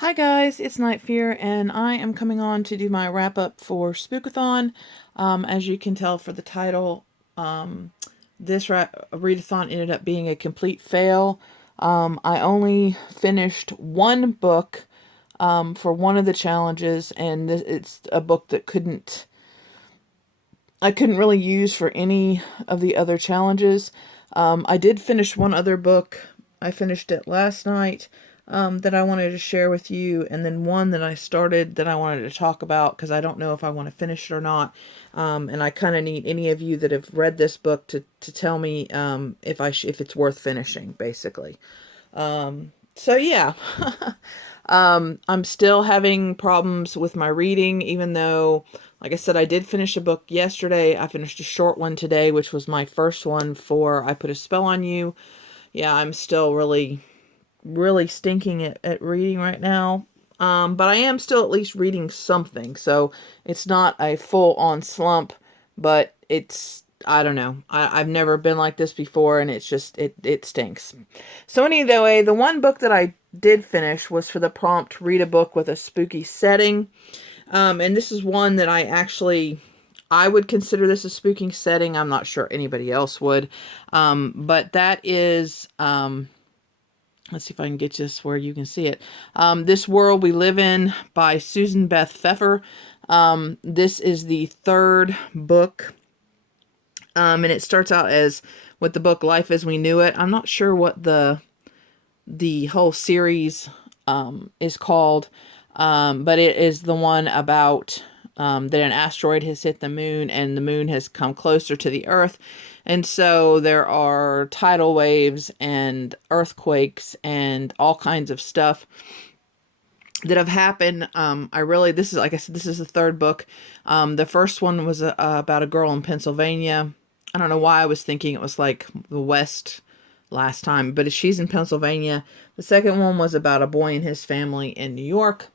Hi guys, it's Night Fear, and I am coming on to do my wrap up for Spookathon. As you can tell for the title, this readathon ended up being a complete fail. I only finished one book for one of the challenges, and it's a book that I couldn't really use for any of the other challenges. I did finish one other book. I finished it last night that I wanted to share with you, and then one that I started that I wanted to talk about because I don't know if I want to finish it or not. And I kind of need any of you that have read this book to tell me if it's worth finishing, basically. So yeah. I'm still having problems with my reading, even though, like I said, I did finish a book yesterday. I finished a short one today, which was my first one for I Put a Spell on You. Yeah, I'm still really, really stinking at reading right now. But I am still at least reading something. So it's not a full on slump, but I don't know. I've never been like this before, and it stinks. So anyway, the one book that I did finish was for the prompt, read a book with a spooky setting. And this is one that I would consider this a spooky setting. I'm not sure anybody else would. But that is, let's see if I can get this where you can see it. This World We Live In by Susan Beth Pfeffer. This is the third book. And it starts out as with the book Life as We Knew It. I'm not sure what the whole series is called, but it is the one about that an asteroid has hit the moon and the moon has come closer to the Earth. And so there are tidal waves and earthquakes and all kinds of stuff that have happened. This is, like I said, this is the third book. The first one was about a girl in Pennsylvania. I don't know why I was thinking it was like the West last time, but she's in Pennsylvania. The second one was about a boy and his family in New York.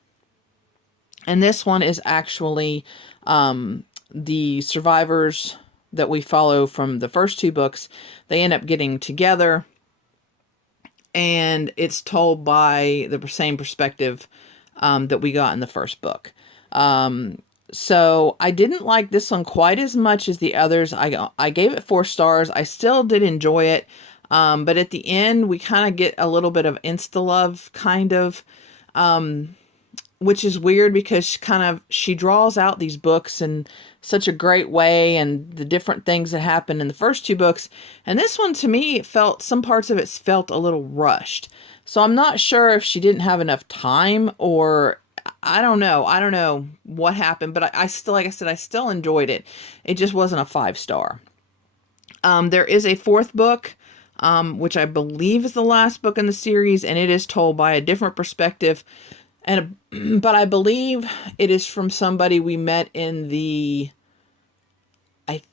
And this one is actually the survivors that we follow from the first two books. They end up getting together, and it's told by the same perspective that we got in the first book. So I didn't like this one quite as much as the others. I gave it 4 stars. I still did enjoy it. But at the end, we kind of get a little bit of insta-love, kind of, which is weird because she draws out these books in such a great way, and the different things that happen in the first 2 books. And this one, to me, some parts of it felt a little rushed. So I'm not sure if she didn't have enough time, or I don't know. I don't know what happened, but I still, like I said, I still enjoyed it. It just wasn't a 5-star. There is a 4th book, which I believe is the last book in the series, and it is told by a different perspective. But I believe it is from somebody we met I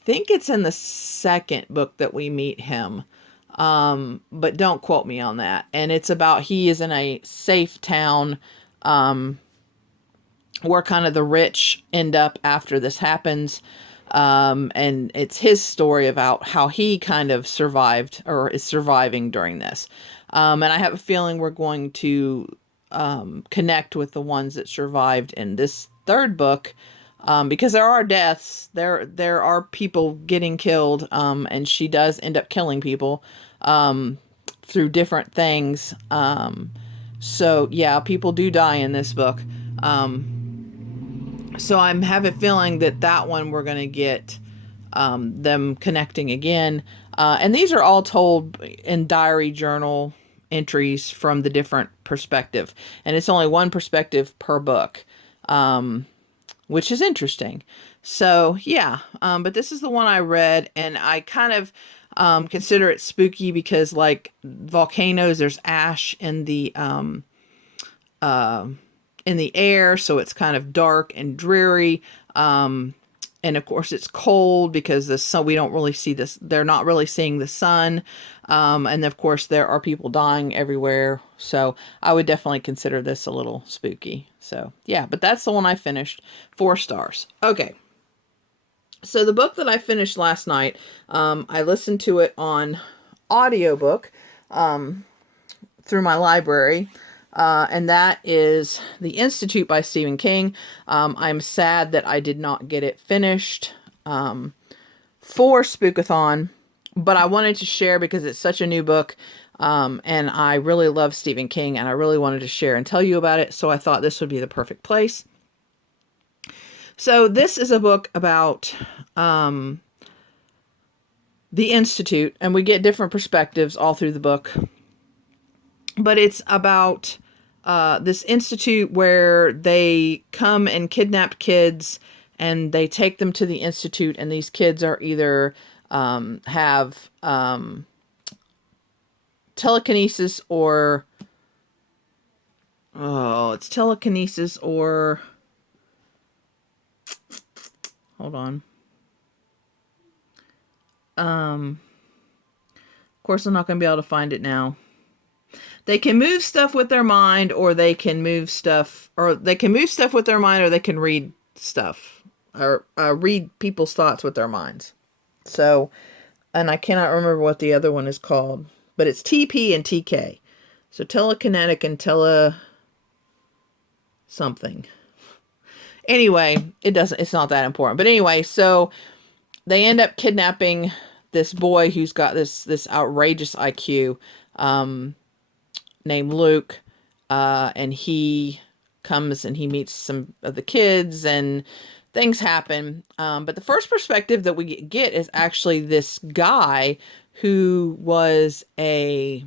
think it's in the second book that we meet him. But don't quote me on that. And it's about, he is in a safe town, where kind of the rich end up after this happens. And it's his story about how he kind of survived, or is surviving during this. And I have a feeling we're going to connect with the ones that survived in this third book, because there are deaths, there are people getting killed, and she does end up killing people through different things. So yeah, people do die in this book. So I'm have a feeling that one we're going to get them connecting again. And these are all told in diary journal entries from the different perspective. And it's only one perspective per book, which is interesting. So, yeah. But this is the one I read, and I kind of consider it spooky because, like volcanoes, there's ash in the air, so it's kind of dark and dreary. And of course, it's cold because the sun, we don't really see this. They're not really seeing the sun. And of course, there are people dying everywhere. So I would definitely consider this a little spooky. So yeah, but that's the one I finished. 4 stars. Okay. So the book that I finished last night, I listened to it on audiobook through my library. and that is The Institute by Stephen King. I'm sad that I did not get it finished for Spookathon, but I wanted to share because it's such a new book, and I really love Stephen King, and I really wanted to share and tell you about it, so I thought this would be the perfect place. So this is a book about the Institute, and we get different perspectives all through the book. But it's about this institute where they come and kidnap kids, and they take them to the institute, and these kids are either have telekinesis or it's telekinesis or hold on. Of course, I'm not going to be able to find it now. They can move stuff with their mind, or they can move stuff, or they can move stuff with their mind, or they can read stuff, or read people's thoughts with their minds. So, and I cannot remember what the other one is called, but it's TP and TK. So telekinetic and tele something. Anyway, it's not that important. But anyway, so they end up kidnapping this boy who's got this outrageous IQ, named Luke, and he comes and he meets some of the kids, and things happen. But the first perspective that we get is actually this guy who was a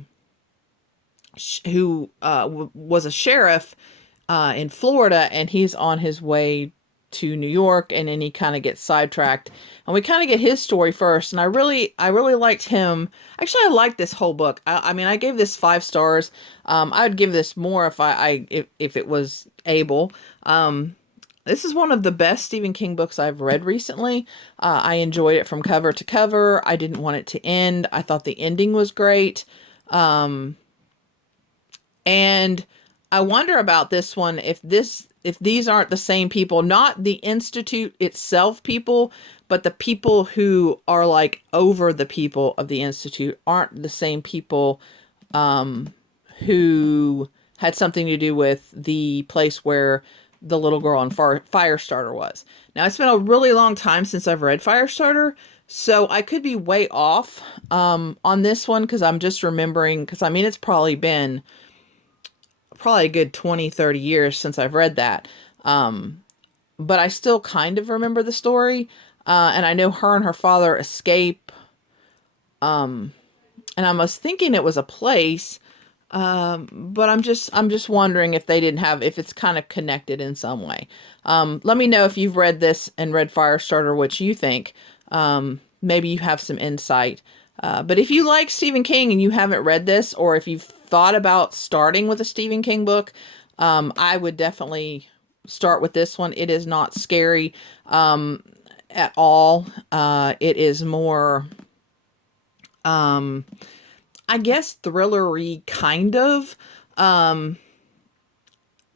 sheriff in Florida, and he's on his way to New York, and then he kind of gets sidetracked, and we kind of get his story first. And I really liked him. Actually, I liked this whole book. I mean, I gave this 5 stars. I would give this more if it was able. This is one of the best Stephen King books I've read recently. I enjoyed it from cover to cover. I didn't want it to end. I thought the ending was great. And I wonder about this one, if these aren't the same people, not the Institute itself people, but the people who are like over the people of the Institute aren't the same people who had something to do with the place where the little girl on Firestarter was. Now, it's been a really long time since I've read Firestarter, so I could be way off on this one, because I'm just remembering, because I mean, it's probably been a good 20-30 years since I've read that, but I still kind of remember the story, and I know her and her father escape, and I was thinking it was a place, but I'm just wondering if if it's kind of connected in some way. Let me know if you've read this and read Firestarter, what you think. Maybe you have some insight. But if you like Stephen King and you haven't read this, or if you've thought about starting with a Stephen King book, I would definitely start with this one. It is not scary at all. It is more, I guess, thriller-y kind of. But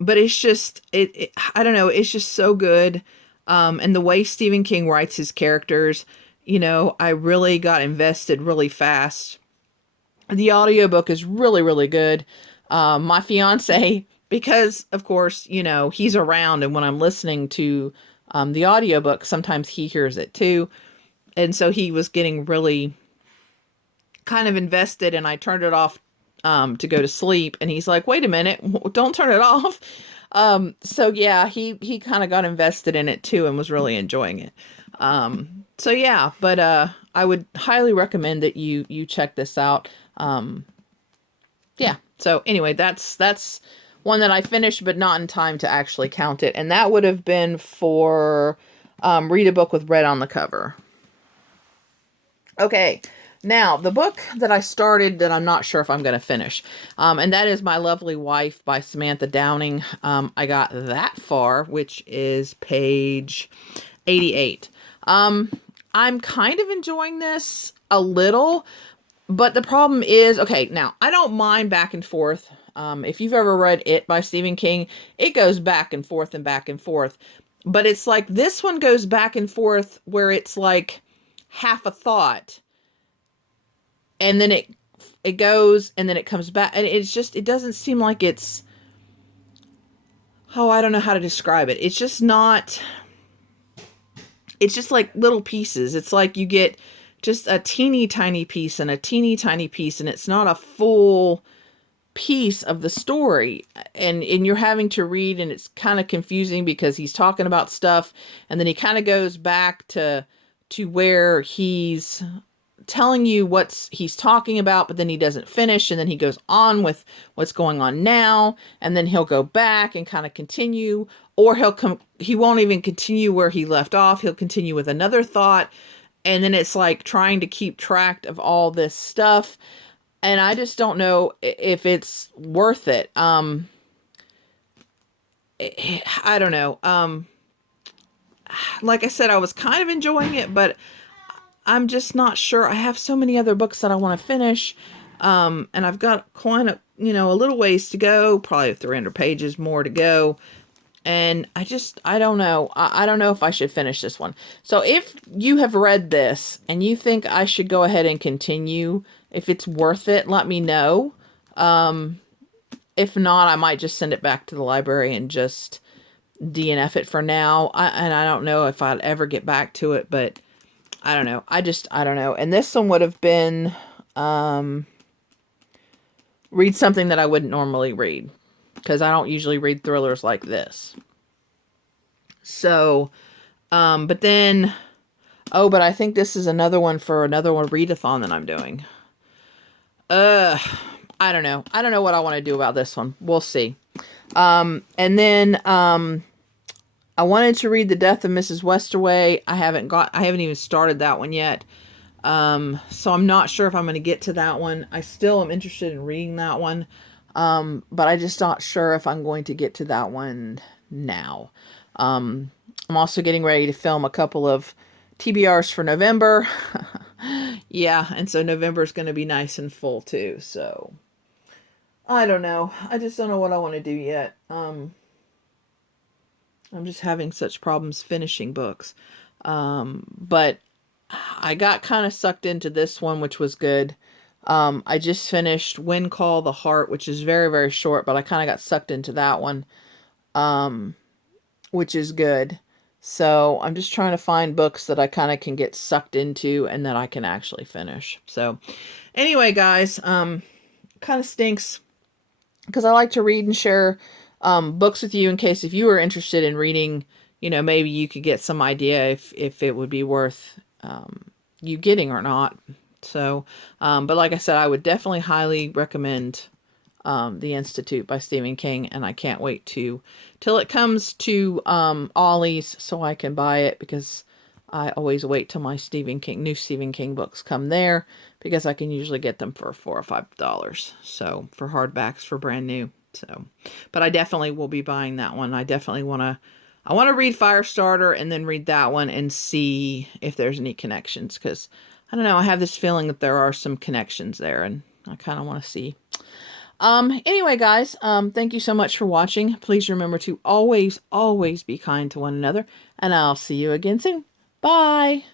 it's just, I don't know, it's just so good. And the way Stephen King writes his characters, I really got invested really fast. The audiobook is really, really good. My fiance, because of course, he's around, and when I'm listening to the audiobook, sometimes he hears it too. And so he was getting really kind of invested, and I turned it off to go to sleep, and he's like, wait a minute, don't turn it off. So yeah, he kind of got invested in it too and was really enjoying it. So yeah, but I would highly recommend that you check this out. Yeah. So anyway, that's one that I finished, but not in time to actually count it. And that would have been for Read a Book with Red on the Cover. Okay. Now, the book that I started that I'm not sure if I'm going to finish, and that is My Lovely Wife by Samantha Downing. I got that far, which is page 88. I'm kind of enjoying this a little, but the problem is, okay, now, I don't mind back and forth. If you've ever read It by Stephen King, it goes back and forth and back and forth. But it's like this one goes back and forth where it's like half a thought, and then it goes, and then it comes back, and it's just, it doesn't seem like it's oh, I don't know how to describe it. It's just not, it's just like little pieces. It's like you get just a teeny tiny piece and a teeny tiny piece, and it's not a full piece of the story. And you're having to read, and it's kind of confusing because he's talking about stuff, and then he kind of goes back to where he's telling you what he's talking about, but then he doesn't finish, and then he goes on with what's going on now, and then he'll go back and kind of continue, or he won't even continue where he left off. He'll continue with another thought, and then it's like trying to keep track of all this stuff, and I just don't know if it's worth it. I don't know. Like I said, I was kind of enjoying it, but I'm just not sure. I have so many other books that I want to finish. And I've got quite a, a little ways to go, probably 300 pages more to go. And I don't know. I don't know if I should finish this one. So if you have read this and you think I should go ahead and continue, if it's worth it, let me know. If not, I might just send it back to the library and just DNF it for now. And I don't know if I'd ever get back to it, but I don't know. I don't know. And this one would have been, read something that I wouldn't normally read, because I don't usually read thrillers like this. So, but then, oh, but I think this is another one for another one readathon that I'm doing. I don't know. I don't know what I want to do about this one. We'll see. And then, I wanted to read The Death of Mrs. Westerway. I haven't even started that one yet. So I'm not sure if I'm going to get to that one. I still am interested in reading that one. But I'm just not sure if I'm going to get to that one now. I'm also getting ready to film a couple of TBRs for November. Yeah, and so November is going to be nice and full too. So I don't know. I just don't know what I want to do yet. I'm just having such problems finishing books. But I got kind of sucked into this one, which was good. I just finished When Call the Heart, which is very, very short, but I kind of got sucked into that one, which is good. So I'm just trying to find books that I kind of can get sucked into and that I can actually finish. So anyway, guys, kind of stinks because I like to read and share books with you in case if you were interested in reading, maybe you could get some idea if it would be worth you getting or not. So, but like I said, I would definitely highly recommend The Institute by Stephen King, and I can't wait till it comes to Ollie's so I can buy it, because I always wait till my new Stephen King books come there, because I can usually get them for $4 or $5. So for hardbacks for brand new. So, but I definitely will be buying that one. I definitely want to read Firestarter and then read that one and see if there's any connections, because I don't know, I have this feeling that there are some connections there, and I kind of want to see. Anyway, guys, thank you so much for watching. Please remember to always, always be kind to one another, and I'll see you again soon. Bye!